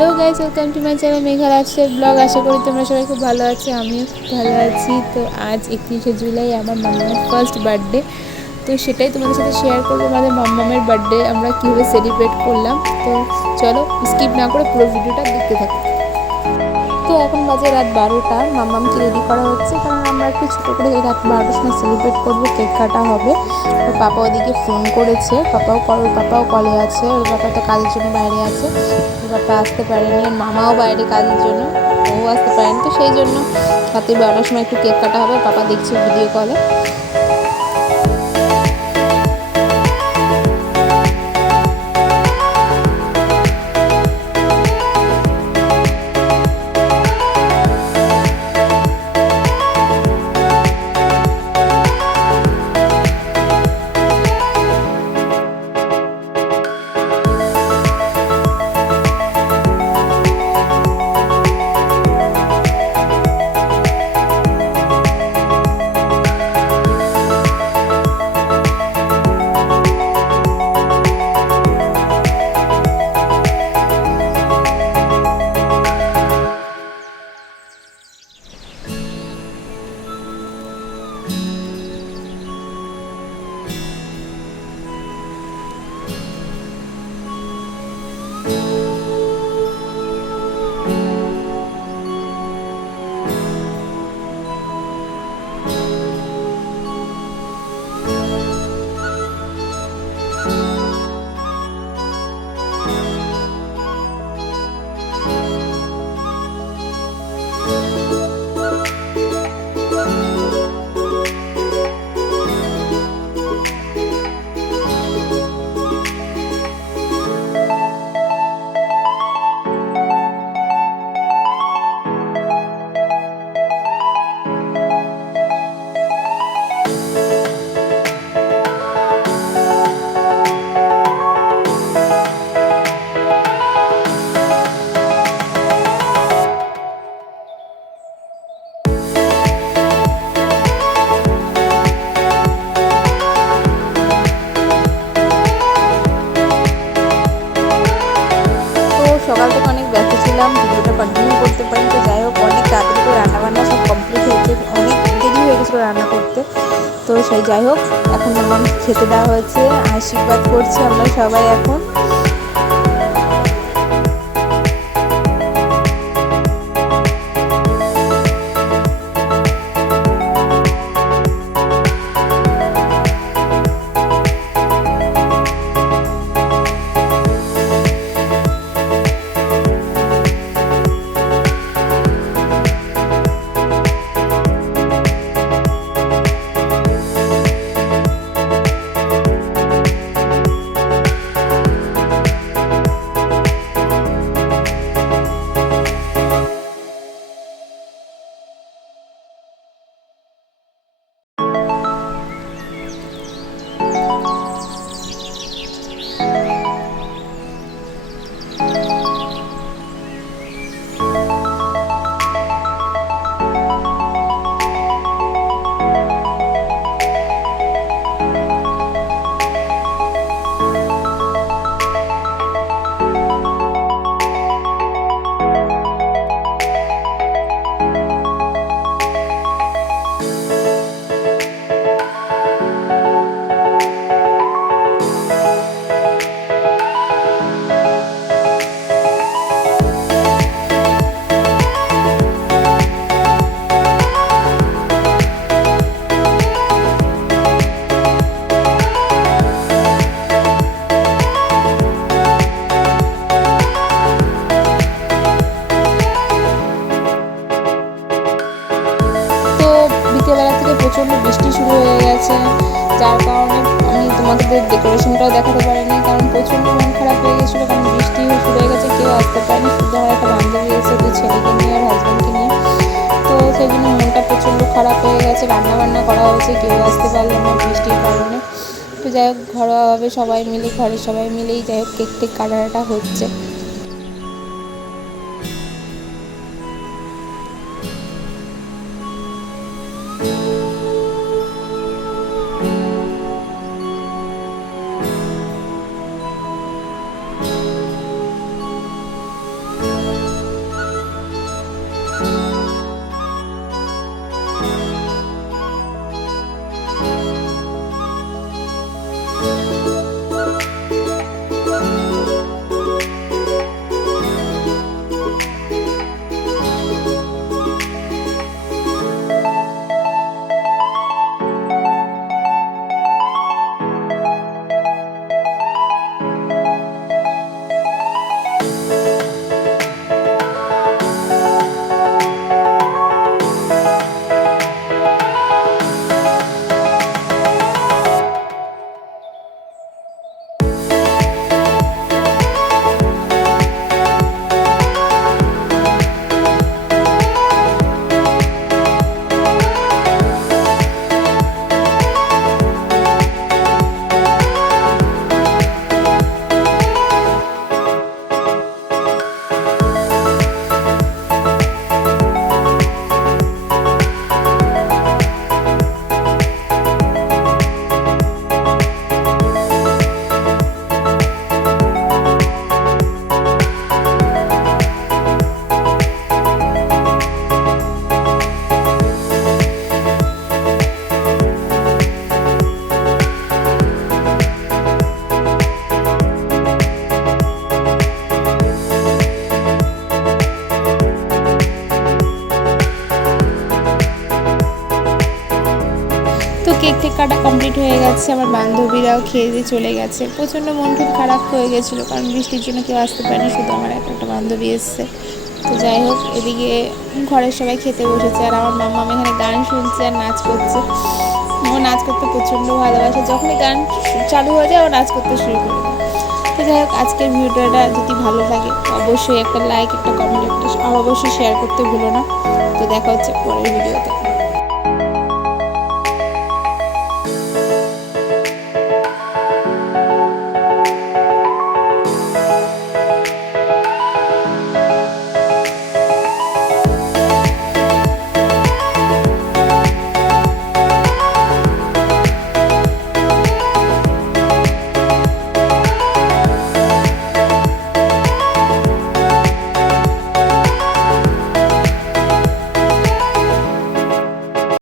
Hello guys, welcome to my channel Megha lifestyle blog. আশা করি তোমরা সবাই খুব ভালো আছো, আমিও খুব ভালো আছি। তো আজ 31শে জুলাই আমার মাম্মামের ফার্স্ট বার্থডে, তো সেটাই তোমাদের সাথে শেয়ার করবো। আমাদের মাম্মামের বার্থডে আমরা কীভাবে সেলিব্রেট করলাম। তো চলো স্কিপ না করে পুরো ভিডিওটা দেখতে থাকো। তো এখন বাজে রাত 12টা, মাম্মামকে রেডি করা হচ্ছে, কারণ আমরা একটু ছোটো করে রাত 12টার সময় সেলিব্রেট করবো, কেক কাটা হবে। ওর পাপা ওদিকে ফোন করেছে, পাপাও কলে আছে। ওর পাপা তো কাজের জন্য বাইরে আছে, ওর পাপা আসতে পারেনি। ওর মামাও বাইরে কাজের জন্য, ও আসতে পারেনি। তো সেই জন্য রাতে 12টার সময় একটু কেক কাটা হবে, পাপা দেখছে ভিডিও কলে। সকাল থেকে অনেক ব্যস্ত ছিলাম, ভিডিওটা কন্টিনিউ করতে পারি। তো যাই হোক, অনেক তাড়াতাড়ি করে রান্নাবান্না সব কমপ্লিট হয়েছে, অনেক দেরি হয়ে গেছিলো রান্না করতে। তো সেই যাই হোক, এখন মাম্মাম খেতে দেওয়া হয়েছে, আশীর্বাদ করছি আমরা সবাই এখন। বিকেলবেলা থেকে প্রচণ্ড বৃষ্টি শুরু হয়ে গেছে, যার কারণে আমি তোমাদের ডেকোরেশনটাও দেখাতে পারিনি, কারণ প্রচণ্ড মন খারাপ হয়ে গেছিলো। কারণ বৃষ্টি শুরু হয়ে গেছে, কেউ আসতে পারেনি, শুধু আমার একটা বান্ধবী এসে, দুই ছেলেকে নিয়ে আর হাজব্যান্ডকে নিয়ে। তো সেই জন্য মনটা প্রচণ্ড খারাপ হয়ে গেছে। রান্নাবান্না করা হয়েছে, কেউ আসতে পারলো না বৃষ্টির কারণে। তো যাই হোক, ঘরোয়াভাবে সবাই মিলে, ঘরের সবাই মিলেই যাই হোক কেক টেক কাটাটা হচ্ছে। কেক টেক কাটা কমপ্লিট হয়ে গেছে, আমার বান্ধবীরাও খেয়ে দিয়ে চলে গেছে। প্রচণ্ড মন খুব খারাপ হয়ে গেছিলো, কারণ বৃষ্টির জন্য কেউ আসতে পারে না, শুধু আমার একটা বান্ধবী এসছে। তো যাই হোক, এদিকে ঘরের সবাই খেতে বসেছে, আর আমার মাম্মা এখানে গান শুনছে আর নাচ করছে। ও নাচ করতে প্রচণ্ড ভালোবাসে, যখনই গান চালু হয়ে যায় ও নাচ করতে শুরু করে দেয়। তো যাই হোক, আজকের ভিডিওটা যদি ভালো লাগে অবশ্যই একটা লাইক, একটা কমেন্ট, একটা আর অবশ্যই শেয়ার করতে ভুলো না। তো দেখা হচ্ছে পরের ভিডিওতে।